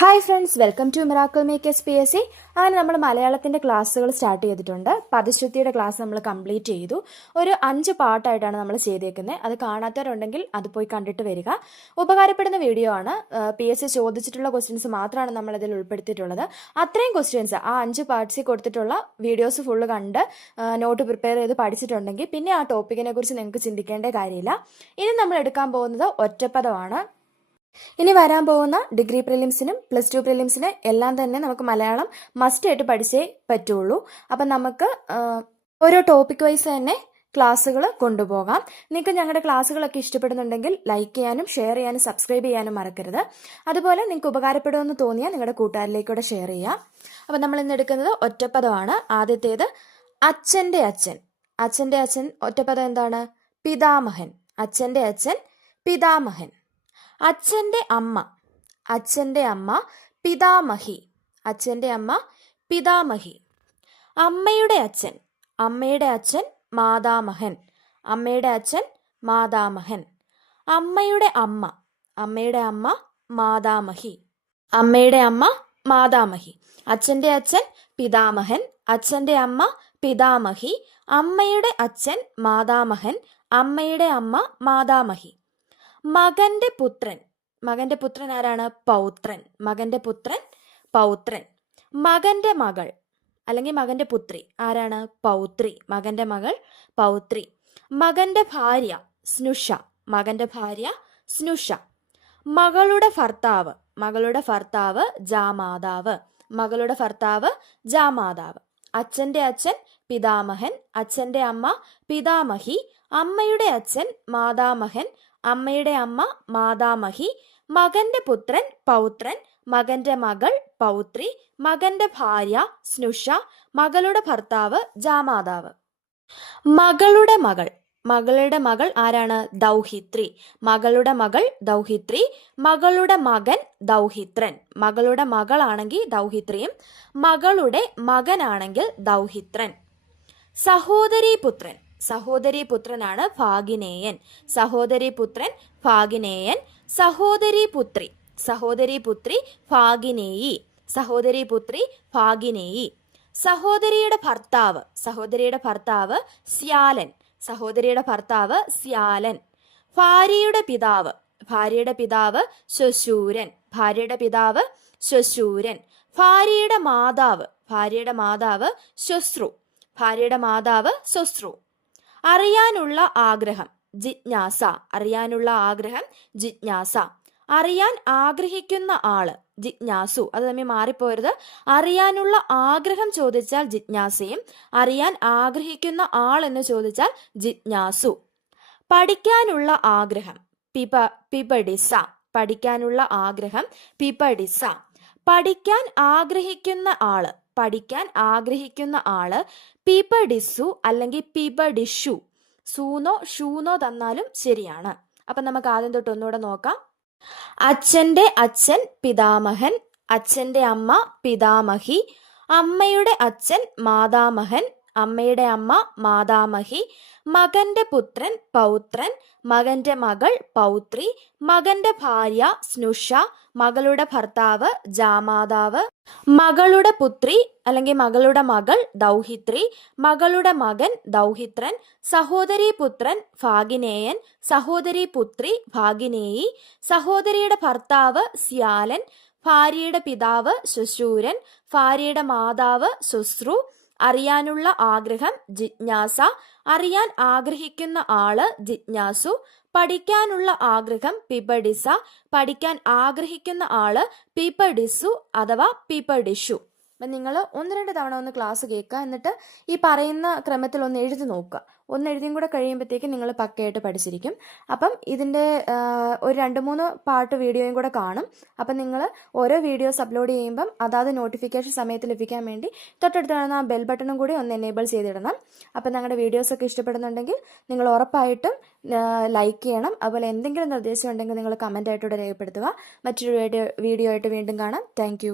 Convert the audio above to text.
Hi friends, welcome to miracle makers PSC. അങ്ങനെ നമ്മൾ മലയാളത്തിൻ്റെ ക്ലാസ്സുകൾ സ്റ്റാർട്ട് ചെയ്തിട്ടുണ്ട്. പദശ്രുതിയുടെ ക്ലാസ് നമ്മൾ കംപ്ലീറ്റ് ചെയ്തു. ഒരു 5 പാർട്ടായിട്ടാണ് നമ്മൾ ചെയ്തേക്കുന്നത്. അത് കാണാത്തവരുണ്ടെങ്കിൽ അത് പോയി കണ്ടിട്ട് വരിക. ഉപകാരപ്പെടുന്ന വീഡിയോ ആണ്. PSC ചോദിച്ചിട്ടുള്ള ക്വസ്റ്റ്യൻസ് മാത്രമാണ് നമ്മളിതിൽ ഉൾപ്പെടുത്തിയിട്ടുള്ളത്. അത്രയും ക്വസ്റ്റ്യൻസ് ആ 5 പാർട്സിൽ കൊടുത്തിട്ടുള്ള വീഡിയോസ് ഫുള്ള് കണ്ട് നോട്ട് പ്രിപ്പയർ ചെയ്ത് പഠിച്ചിട്ടുണ്ടെങ്കിൽ പിന്നെ ആ ടോപ്പിക്കിനെ കുറിച്ച് നിങ്ങൾക്ക് ചിന്തിക്കേണ്ട കാര്യമില്ല. ഇനി നമ്മൾ എടുക്കാൻ പോകുന്നത് ഒറ്റപ്പദമാണ്. ഇനി വരാൻ പോകുന്ന ഡിഗ്രി പ്രിലിംസിനും +2 പ്രിലിംസിനും എല്ലാം തന്നെ നമുക്ക് മലയാളം മസ്റ്റ് ആയിട്ട് പഠിച്ചേ പറ്റുള്ളൂ. അപ്പം നമുക്ക് ഓരോ ടോപ്പിക് വൈസ് തന്നെ ക്ലാസ്സുകൾ കൊണ്ടുപോകാം. നിങ്ങൾക്ക് ഞങ്ങളുടെ ക്ലാസ്സുകളൊക്കെ ഇഷ്ടപ്പെടുന്നുണ്ടെങ്കിൽ ലൈക്ക് ചെയ്യാനും ഷെയർ ചെയ്യാനും സബ്സ്ക്രൈബ് ചെയ്യാനും മറക്കരുത്. അതുപോലെ നിങ്ങൾക്ക് ഉപകാരപ്പെടുമെന്ന് തോന്നിയാൽ നിങ്ങളുടെ കൂട്ടുകാരിലേക്കൂടെ ഷെയർ ചെയ്യാം. അപ്പം നമ്മൾ ഇന്ന് എടുക്കുന്നത് ഒറ്റപ്പദമാണ്. ആദ്യത്തേത് അച്ഛൻ്റെ അച്ഛൻ. അച്ഛൻ്റെ അച്ഛൻ ഒറ്റപ്പദം എന്താണ്? പിതാമഹൻ. അച്ഛൻ്റെ അച്ഛൻ പിതാമഹൻ. അച്ഛൻ്റെ അമ്മ. അച്ഛൻ്റെ അമ്മ പിതാമഹി. അച്ഛൻ്റെ അമ്മ പിതാമഹി. അമ്മയുടെ അച്ഛൻ. അമ്മയുടെ അച്ഛൻ മാതാമഹൻ. അമ്മയുടെ അച്ഛൻ മാതാമഹൻ. അമ്മയുടെ അമ്മ. അമ്മയുടെ അമ്മ മാതാമഹി. അമ്മയുടെ അമ്മ മാതാമഹി. അച്ഛൻ്റെ അച്ഛൻ പിതാമഹൻ. അച്ഛൻ്റെ അമ്മ പിതാമഹി. അമ്മയുടെ അച്ഛൻ മാതാമഹൻ. അമ്മയുടെ അമ്മ മാതാമഹി. മകന്റെ പുത്രൻ. മകന്റെ പുത്രൻ ആരാണ്? പൗത്രൻ. മകന്റെ പുത്രൻ പൗത്രൻ. മകന്റെ മകൾ അല്ലെങ്കിൽ മകന്റെ പുത്രി ആരാണ്? പൗത്രി. മകന്റെ മകൾ പൗത്രി. മകന്റെ ഭാര്യ സ്നുഷ. മകന്റെ ഭാര്യ സ്നുഷ. മകളുടെ ഭർത്താവ്. മകളുടെ ഭർത്താവ് ജാമാതാവ്. മകളുടെ ഭർത്താവ് ജാമാതാവ്. അച്ഛൻ്റെ അച്ഛൻ പിതാമഹൻ. അച്ഛൻ്റെ അമ്മ പിതാമഹി. അമ്മയുടെ അച്ഛൻ മാതാമഹൻ. അമ്മയുടെ അമ്മ മാതാമഹി. മകന്റെ പുത്രൻ പൗത്രൻ. മകന്റെ മകൾ പൗത്രി. മകന്റെ ഭാര്യ സ്നുഷ. മകളുടെ ഭർത്താവ് ജാമാതാവ്. മകളുടെ മകൾ. മകളുടെ മകൾ ആരാണ്? ദൗഹിത്രി. മകളുടെ മകൾ ദൗഹിത്രി. മകളുടെ മകൻ ദൗഹിത്രൻ. മകളുടെ മകളാണെങ്കിൽ ദൗഹിത്രിയും മകളുടെ മകനാണെങ്കിൽ ദൗഹിത്രൻ. സഹോദരീ പുത്രൻ. സഹോദരീ പുത്രനാണ് ഭാഗിനേയൻ. സഹോദരീ പുത്രൻ ഭാഗിനേയൻ. സഹോദരീ പുത്രി. സഹോദരീ പുത്രി ഭാഗിനേയി. സഹോദരീ പുത്രി ഭാഗിനേയി. സഹോദരിയുടെ ഭർത്താവ്. സഹോദരിയുടെ ഭർത്താവ് സ്യാലൻ. സഹോദരിയുടെ ഭർത്താവ് സ്യാലൻ. ഭാര്യയുടെ പിതാവ്. ഭാര്യയുടെ പിതാവ് ശ്വശൂരൻ. ഭാര്യയുടെ പിതാവ് ശ്വശൂരൻ. ഭാര്യയുടെ മാതാവ്. ഭാര്യയുടെ മാതാവ് ശ്വശ്രു. ഭാര്യയുടെ മാതാവ് ശ്വശ്രു. അറിയാനുള്ള ആഗ്രഹം ജിജ്ഞാസ. അറിയാനുള്ള ആഗ്രഹം ജിജ്ഞാസ. അറിയാൻ ആഗ്രഹിക്കുന്ന ആള് ജിജ്ഞാസു. അത് തമ്മിൽ മാറിപ്പോരുത്. അറിയാനുള്ള ആഗ്രഹം ചോദിച്ചാൽ ജിജ്ഞാസയും അറിയാൻ ആഗ്രഹിക്കുന്ന ആൾ എന്ന് ചോദിച്ചാൽ ജിജ്ഞാസു. പഠിക്കാനുള്ള ആഗ്രഹം പിപഡിസ. പഠിക്കാനുള്ള ആഗ്രഹം പിപഡിസ. പഠിക്കാൻ ആഗ്രഹിക്കുന്ന ആള്. പഠിക്കാൻ ആഗ്രഹിക്കുന്ന ആള് പിപഡിസു അല്ലെങ്കിൽ പിപഡിഷു. സൂനോ ഷൂനോ തന്നാലും ശരിയാണ്. അപ്പൊ നമുക്ക് ആദ്യം തൊട്ട് ഒന്നുകൂടെ നോക്കാം. അച്ഛൻ്റെ അച്ഛൻ പിതാമഹൻ. അച്ഛൻ്റെ അമ്മ പിതാമഹി. അമ്മയുടെ അച്ഛൻ മാതാമഹൻ. അമ്മയുടെ അമ്മ മാതാമഹി. മകന്റെ പുത്രൻ പൗത്രൻ. മകന്റെ മകൾ പൗത്രി. മകന്റെ ഭാര്യ സ്നുഷ. മകളുടെ ഭർത്താവ് ജാമാതാവ്. മകളുടെ പുത്രി അല്ലെങ്കിൽ മകളുടെ മകൾ ദൗഹിത്രി. മകളുടെ മകൻ ദൗഹിത്രൻ. സഹോദരീ പുത്രൻ ഭാഗിനേയൻ. സഹോദരീ പുത്രി ഭാഗിനേയി. സഹോദരിയുടെ ഭർത്താവ് സ്യാലൻ. ഭാര്യയുടെ പിതാവ് ശ്വശൂരൻ. ഭാര്യയുടെ മാതാവ് ശ്വശ്രു. അറിയാനുള്ള ആഗ്രഹം ജിജ്ഞാസ. അറിയാൻ ആഗ്രഹിക്കുന്ന ആള് ജിജ്ഞാസു. പഠിക്കാനുള്ള ആഗ്രഹം പിപഡിസ. പഠിക്കാൻ ആഗ്രഹിക്കുന്ന ആള് പിപഡിസു അഥവാ പിപഡിഷു. അപ്പം നിങ്ങൾ 1-2 തവണ ഒന്ന് ക്ലാസ് കേൾക്കുക. എന്നിട്ട് ഈ പറയുന്ന ക്രമത്തിൽ ഒന്ന് എഴുതി നോക്കുക. ഒന്ന് എഴുതിയും കൂടെ കഴിയുമ്പോഴത്തേക്കും നിങ്ങൾ പക്കയായിട്ട് പഠിച്ചിരിക്കും. അപ്പം ഇതിൻ്റെ ഒരു 2-3 പാർട്ട് വീഡിയോയും കൂടെ കാണും. അപ്പം നിങ്ങൾ ഓരോ വീഡിയോസ് അപ്ലോഡ് ചെയ്യുമ്പം അതാത് നോട്ടിഫിക്കേഷൻ സമയത്ത് ലഭിക്കാൻ വേണ്ടി തൊട്ടടുത്ത് കാണുന്ന ആ ബെൽ ബട്ടണും കൂടി ഒന്ന് എനേബിൾ ചെയ്തിടണം. അപ്പം ഞങ്ങളുടെ വീഡിയോസൊക്കെ ഇഷ്ടപ്പെടുന്നുണ്ടെങ്കിൽ നിങ്ങൾ ഉറപ്പായിട്ടും ലൈക്ക് ചെയ്യണം. അതുപോലെ എന്തെങ്കിലും നിർദ്ദേശം ഉണ്ടെങ്കിൽ നിങ്ങൾ കമൻ്റ് ആയിട്ടൂടെ രേഖപ്പെടുത്തുക. മറ്റൊരു വീഡിയോ ആയിട്ട് വീണ്ടും കാണാം. താങ്ക്